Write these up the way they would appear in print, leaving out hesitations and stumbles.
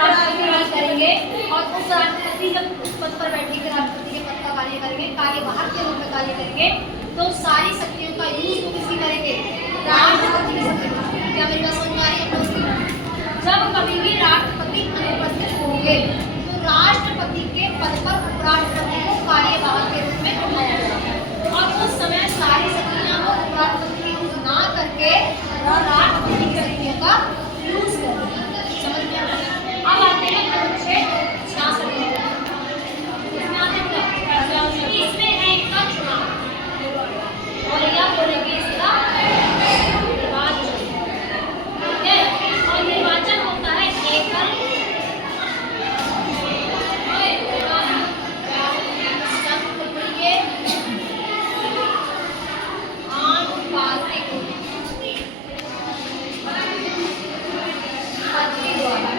राष्ट्रपति करेंगे और उस राष्ट्रपति जब उस पद पर बैठे के राष्ट्रपति के पद का कार्य करेंगे, कार्यवाहक के रूप में कार्य करेंगे, तो सारी शक्तियों का यूज वो किसी करेंगे, राष्ट्रपति की शक्ति। क्या मेरी बात समझ में आ रही है? जब कभी भी राष्ट्रपति अनुपस्थित होंगे तो राष्ट्रपति के पद पर उपराष्ट्रपति को कार्यवाहक के रूप में उठाया जाएगा और उस समय सारी शक्तियां वो उपराष्ट्रपति की यूज ना करके राष्ट्रपति की शक्तियों का यूज करेंगे। समझ में आ रहा है? अब आते हैं अनुच्छेद 66 इसमें आते हैं इसमें है इसका चुनाव और यह बोलेंगे इसका निर्वाचन। ठीक है, और निर्वाचन होता है एकल संसदीय आनुपातिक पद्धति द्वारा।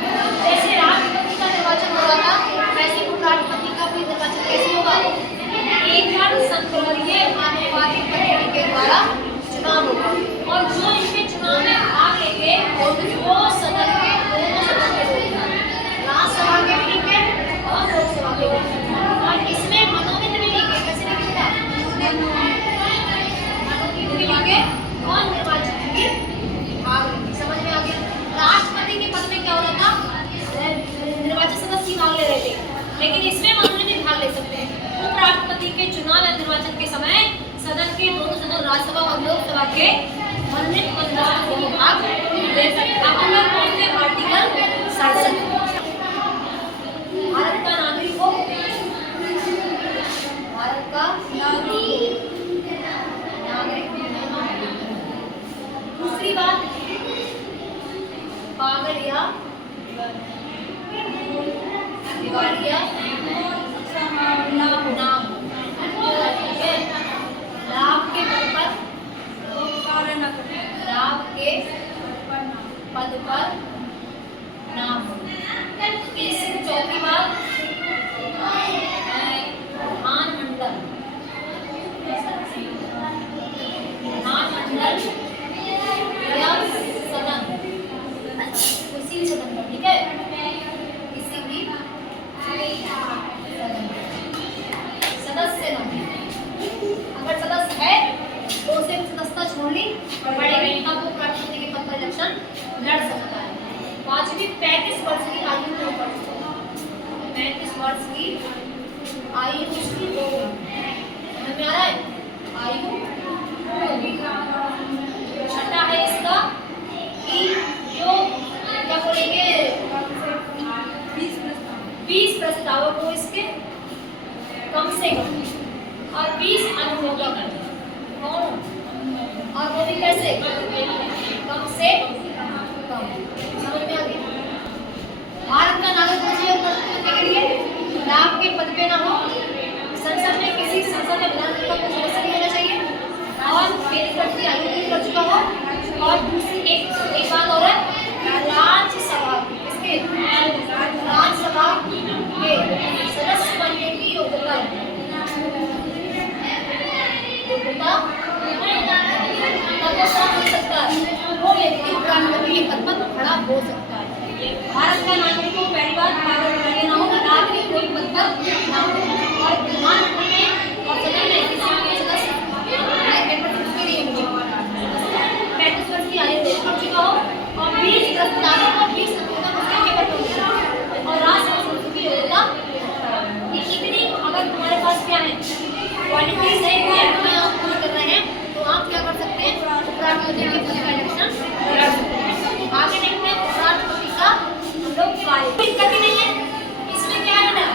जैसे राष्ट्रपति का निर्वाचन हो रहा था, वैसे उपराष्ट्रपति का भी निर्वाचन कैसे होगा? एकल संसदीय आनुपातिक पद्धति के द्वारा चुनाव होगा और जो इसमें चुनाव में भाग लेंगे वो सदन के दोनों सदन के लोग हैं, राज्यसभा के भी लेंगे और लोकसभा के भी। और इसमें मनोनीत भी लेंगे। कैसे लिखेगा? मनोनीत भी लेंगे और निर्वाचित भी भाग लेंगे। समझ में आ गया? राष्ट्रपति के पद में क्या हो रहा था? निर्वाचित सदस्य भाग ले रहे थे, लेकिन इसमें मनोनीत भी भाग ले सकते हैं। उपराष्ट्रपति के चुनाव या निर्वाचन के समय सदन के दोनों सदन राज्यसभा और लोकसभा के मनोनीत मतदाताओं को भाग ले सकते हैं। अब हम पढ़ते हैं आर्टिकल 67। भारत का नागरिक हो, भारत का नागरिक। दूसरी बात, पागल या दिवालिया नाम लाभ के पद पर लाभ के पद पर नाम। चौथी बात, विधानमंडल या सदन, किसी सदन का। ठीक है, किसी भी सदन सदस्य नाम। अगर सदस्य है तो उसे सदस्यता छोड़नी पड़ेगी, तब वो राष्ट्रपति के पद पर इलेक्शन लड़ सकता है। पांचवी, 35 वर्ष की आयु के ऊपर 35 वर्ष की आयु उसकी होगी। समझ में आ रहा है? आयु होगी। छठा है इसका कि जो क्या बोलेंगे 20 प्रस्तावों को इसके कम से कम और 20 अनुमोदक और वो भी कैसे कम से कम। समझ में आ गया? भारत का नागरिक के लिए लाभ के पद पे ना हो, संसद में किसी संसद में विधानसभा को सदस्य नहीं होना चाहिए और 35 वर्ष की आयु पूरी कर चुका हो। और दूसरी एक बात और है, राज्यसभा इसके राज्यसभा के सदस्य बनने की योग्यता हो सकता है, वो व्यक्ति उपराष्ट्रपति के पद पर खड़ा हो सकता है। भारत का नागरिक को पहली बार पागल बनाया ना हो, नागरिक कोई पद पर ना हो और प्रधानमंत्री में और सदन में किसी के सदस्य 35 वर्ष की आयु पूरी कर चुका हो और 20 प्रस्तावों को 20 अनुमोदन उसके पेपर पर और राष्ट्रपति की योग्यता इतनी। अगर तुम्हारे पास क्या है क्वालिटीज है कि आप पूरी कर रहे हैं तो आप क्या कर सकते हैं? उपराष्ट्रपति के पद का इलेक्शन लड़ सकते हैं। आगे देखते हैं उपराष्ट्रपति का हम लोग कार्य। दिक्कत ही नहीं है इसमें। क्या है ना,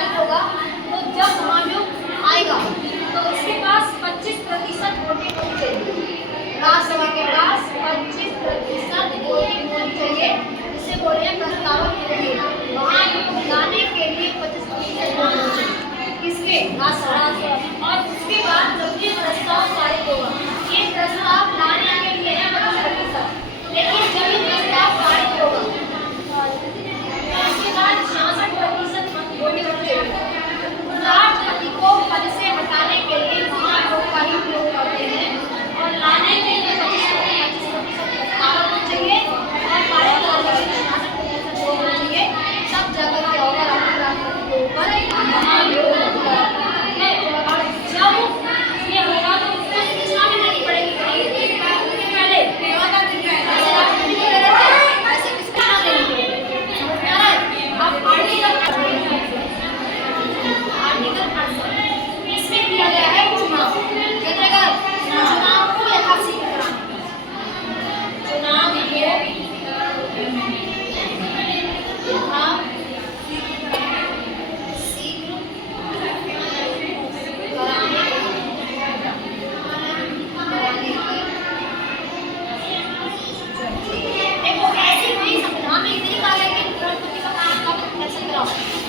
पारित होगा, तो जब महाभियोग आएगा तो इसके पास 25% वोटिंग होनी चाहिए। राज्यसभा के पास 25% वोटिंग होनी चाहिए। इसे बोले हैं प्रस्तावक के लिए, वहाँ लाने के लिए 25% वोट होने चाहिए। किसके? राज्यसभा। और उसके बाद जब ये प्रस्ताव पारित होगा, ये प्रस्ताव लाने के लिए है 25%, लेकिन जब ये प्रस्ताव पारित होगा उसके बाद 66% वोटिंग होनी चाहिए। राष्ट्रपति को पद से हटाने के लिए महाभियोग का ही प्रयोग करते हैं, और लाने के लिए 25% प्रस्ताव होना चाहिए और पारित करने के लिए 66% वोट होना चाहिए। सब जगह क्या होगा? राष्ट्रपति के ऊपर महाभियोग होगा। और जब ये होगा तो उसको सूचना भी देनी पड़ेगी पहले, ऐसे राष्ट्रपति को देते हैं, ऐसे किसको ना देनी पड़ेगी। समझ में आ रहा है? अब आर्टिकल 68 इसमें किया गया है चुनाव। क्या करेगा? चुनाव को यथाशीघ्र कराना, चुनाव को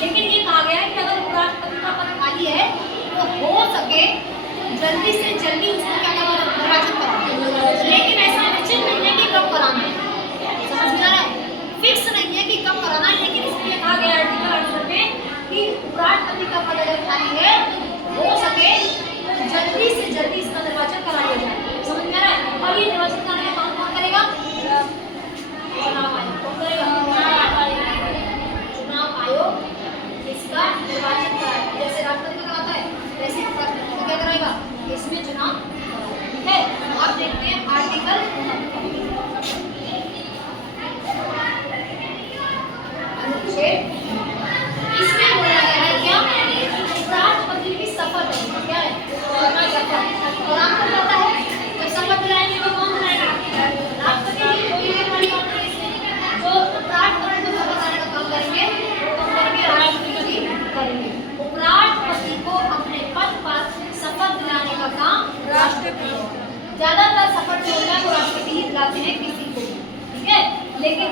लेकिन ये कहा गया है कि अगर उपराष्ट्रपति का पद खाली है तो हो सके जल्दी से जल्दी उसको क्या करना, निर्वाचित कराना। लेकिन ऐसा निश्चित नहीं है कि कब कराना है। समझ में आ रहा है? फिक्स नहीं है कि कब कराना है, लेकिन इसलिए कहा गया है आर्टिकल 68 में कि उपराष्ट्रपति का पद अगर खाली है तो हो सके तो जल्दी से जल्दी इसका निर्वाचन करा लिया जाए। समझ में आ रहा है? और ये निर्वाचन कराने का काम कौन करेगा? चुनाव आयोग। कौन करेगा? चुनाव आयोग इसका निर्वाचन कराएगा। जैसे राष्ट्रपति को कराता है वैसे उपराष्ट्रपति को क्या कराएगा? इसमें चुनाव। ठीक है, अब देखते हैं आर्टिकल 6। इसमें बोला गया है क्या? राष्ट्रपति की शपथ है। क्या है? शपथ। और आपको पता है जब शपथ दिलाएंगे तो कौन दिलाएगा? राष्ट्रपति जी। कोई भी बड़ी बात नहीं इसमें। जो राष्ट्रपति को शपथ देने का काम करेंगे वो कौन करेंगे? राष्ट्रपति जी करेंगे। उपराष्ट्रपति को अपने पद पर शपथ दिलाने का काम राष्ट्रपति। ज्यादातर शपथ जो होता है वो राष्ट्रपति ही दिलाते हैं किसी को। ठीक है, लेकिन